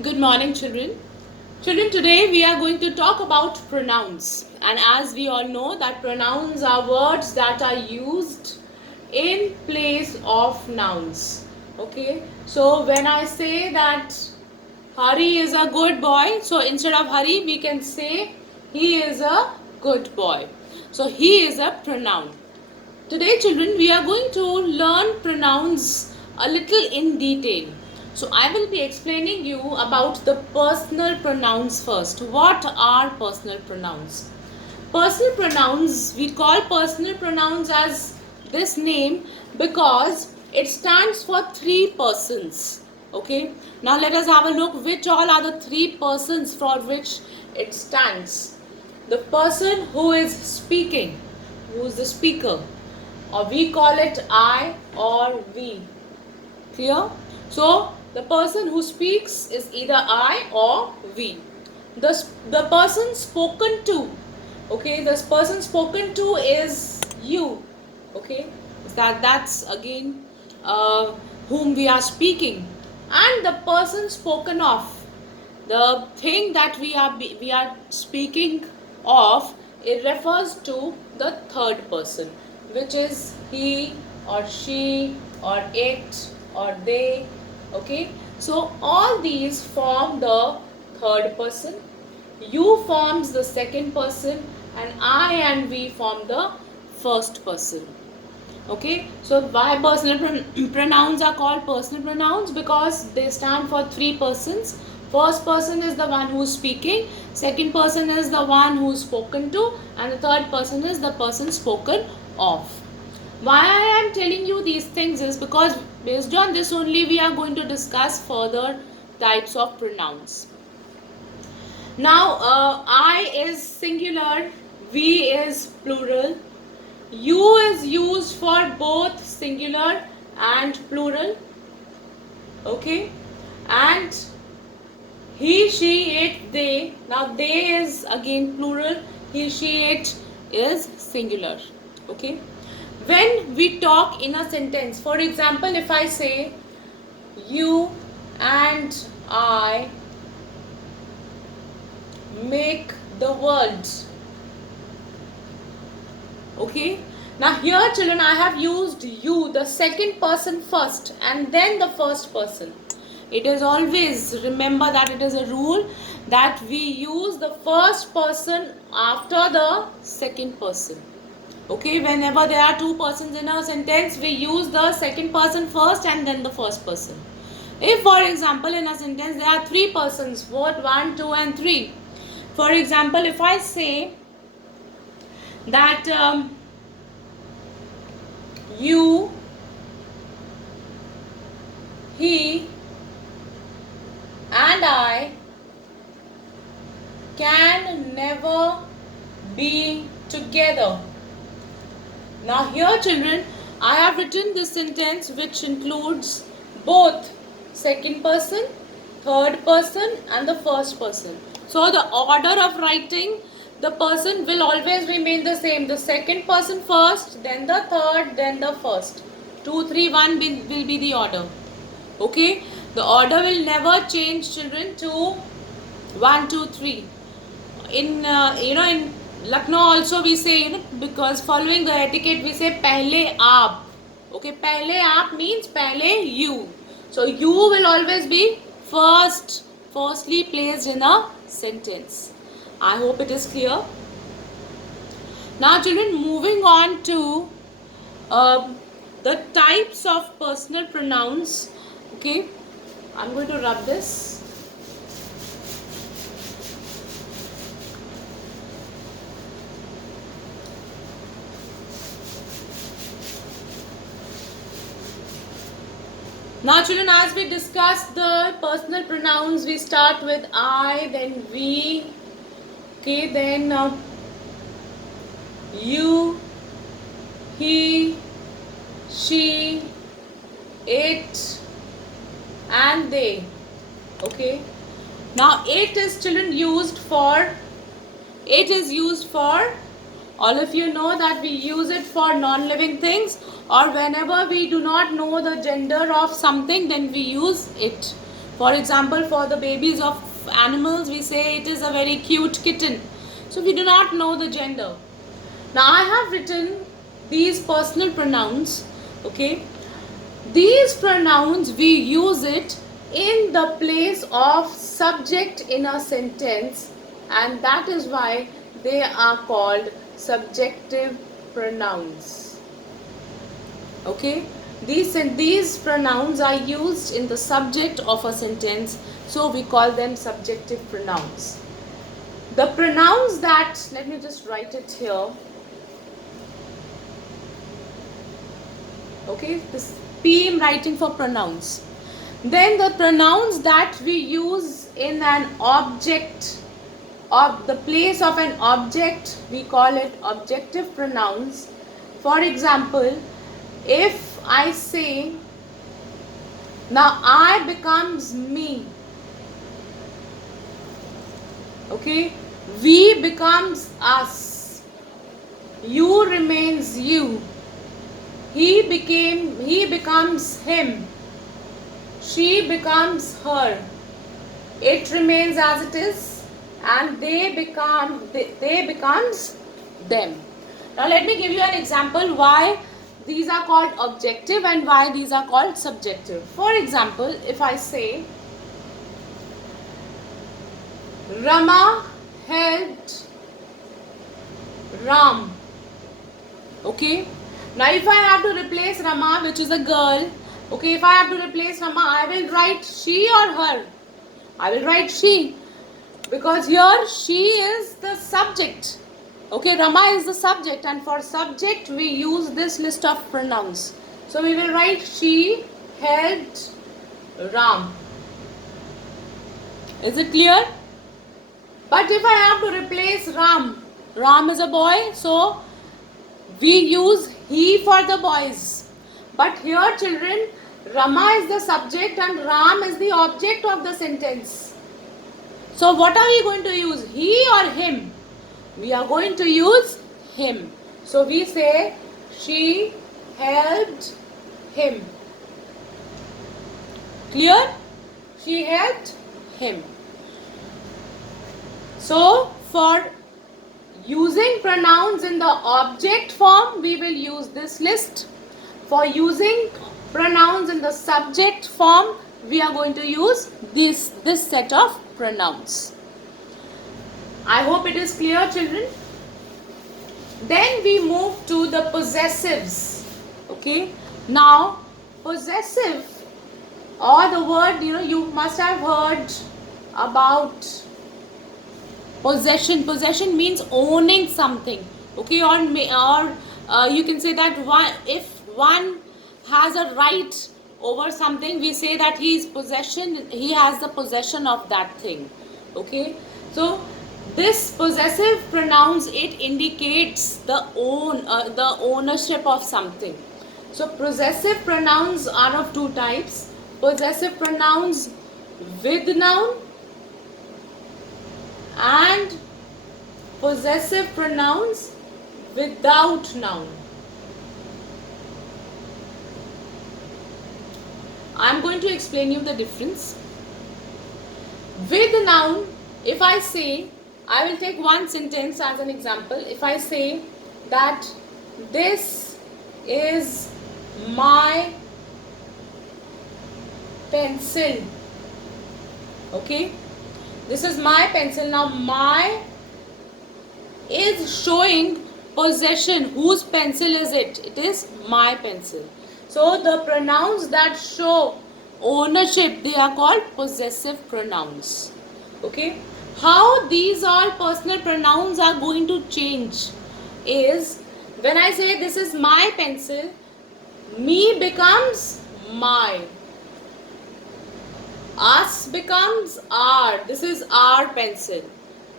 Good morning, children. Children, today we are going to talk about pronouns. And as we all know that pronouns are words that are used in place of nouns. Okay? So when I say that Hari is a good boy, so instead of Hari we can say he is a good boy. So he is a pronoun. Today, children, we are going to learn pronouns a little in detail. So, I will be explaining you about the personal pronouns first. What are personal pronouns? Personal pronouns, we call personal pronouns as this name because it stands for three persons. Okay, now let us have a look which all are the three persons for which it stands. The person who is speaking, who is the speaker, or we call it I or we. Clear? So the person who speaks is either I or we. The person spoken to, okay, the person spoken to is you, okay, that's again whom we are speaking, and the person spoken of, the thing that we are speaking of, it refers to the third person, which is he or she or it or they. Okay, so all these form the third person, you forms the second person, and I and we form the first person. Okay, so why personal pronouns are called personal pronouns? Because they stand for three persons. First person is the one who's speaking, second person is the one who's spoken to, and the third person is the person spoken of. Why I am telling you these things is because based on this only we are going to discuss further types of pronouns. Now I is singular, we is plural, you is used for both singular and plural. Okay, and he, she, it, they. Now they is again plural, he, she, it is singular. Okay, when we talk in a sentence, for example, if I say you and I make the world. Okay, now here children, I have used you, the second person first and then the first person. It is always, remember that it is a rule that we use the first person after the second person. Okay, whenever there are two persons in a sentence, we use the second person first and then the first person. If for example in a sentence there are three persons, what, 1, 2 and 3. For example, if I say that you, he and I can never be together. Now here children, I have written this sentence which includes both second person, third person and the first person. So the order of writing, the person will always remain the same. The second person first, then the third, then the first. 2, 3, 1 will be the order. Okay, the order will never change children to 1, 2, 3. In in Lucknow also we say, because following the etiquette we say pehle aap. Okay, pehle aap means pehle you. So you will always be firstly placed in a sentence. I hope it is clear. Now children, moving on to the types of personal pronouns. Okay, I'm going to rub this. Now children, as we discussed the personal pronouns, we start with I, then we, okay, then you, he, she, it and they. Okay, now it is children used for, it is used for, all of you know that we use it for non-living things, or whenever we do not know the gender of something, then we use it. For example, for the babies of animals, we say it is a very cute kitten. So we do not know the gender. Now I have written these personal pronouns. Okay, these pronouns we use it in the place of subject in a sentence, and that is why they are called subjective pronouns. Okay, these pronouns are used in the subject of a sentence, so we call them subjective pronouns. The pronouns that, let me just write it here. Okay, this P I'm writing for pronouns. Then the pronouns that we use in an object, of the place of an object, we call it objective pronouns. For example, if I say, now I becomes me. Okay, we becomes us. You remains you. He becomes him. She becomes her. It remains as it is, and they becomes them. Now let me give you an example why these are called objective and why these are called subjective. For example, if I say, Rama helped Ram. Okay. Now if I have to replace Rama, which is a girl, okay, if I have to replace Rama, I will write she or her. I will write she, because here she is the subject. Okay, Rama is the subject, and for subject we use this list of pronouns. So we will write she helped Ram. Is it clear? But if I have to replace Ram, Ram is a boy, so we use he for the boys. But here, children, Rama is the subject and Ram is the object of the sentence. So what are we going to use, he or him? We are going to use him. So we say she helped him. Clear? She helped him. So for using pronouns in the object form, we will use this list. For using pronouns in the subject form, we are going to use this set of pronouns. I hope it is clear, children. Then we move to the possessives. Okay. Now, possessive, or the word, you must have heard about possession. Possession means owning something. Okay, or you can say that if one has a right over something, we say that he has the possession of that thing. Okay, so this possessive pronouns, it indicates the ownership of something. So possessive pronouns are of two types: possessive pronouns with noun and possessive pronouns without noun. I am going to explain you the difference. With noun, if I say, I will take one sentence as an example. If I say that this is my pencil. Okay, this is my pencil. Now my is showing possession. Whose pencil is it? It is my pencil. So the pronouns that show ownership, they are called possessive pronouns. Okay, how these all personal pronouns are going to change is, when I say this is my pencil, me becomes my, us becomes our. This is our pencil.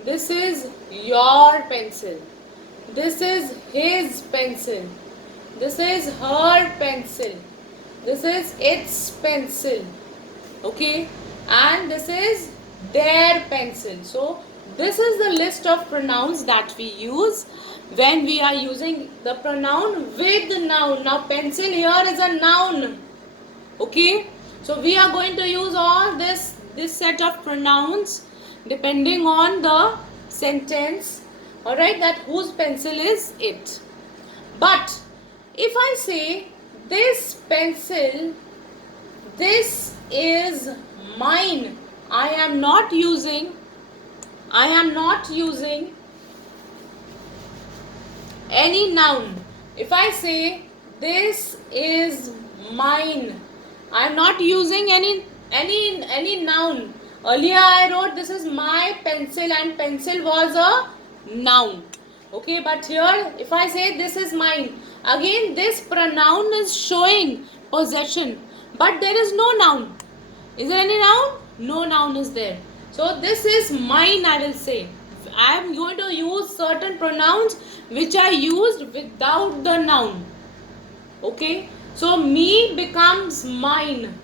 This is your pencil. This is his pencil. This is her pencil. This is its pencil. Okay, and this is their pencil. So this is the list of pronouns that we use when we are using the pronoun with noun. Now pencil here is a noun. Okay, So we are going to use all this set of pronouns depending on the sentence. Alright, that whose pencil is it. But if I say this pencil, this is mine, I am not using any noun. If I say this is mine, I am not using any noun. Earlier I wrote this is my pencil and pencil was a noun. Okay, but here if I say this is mine, again this pronoun is showing possession, but there is no noun. Is there any noun? No noun is there. So this is mine, I will say. I am going to use certain pronouns which are used without the noun. Okay, so me becomes mine.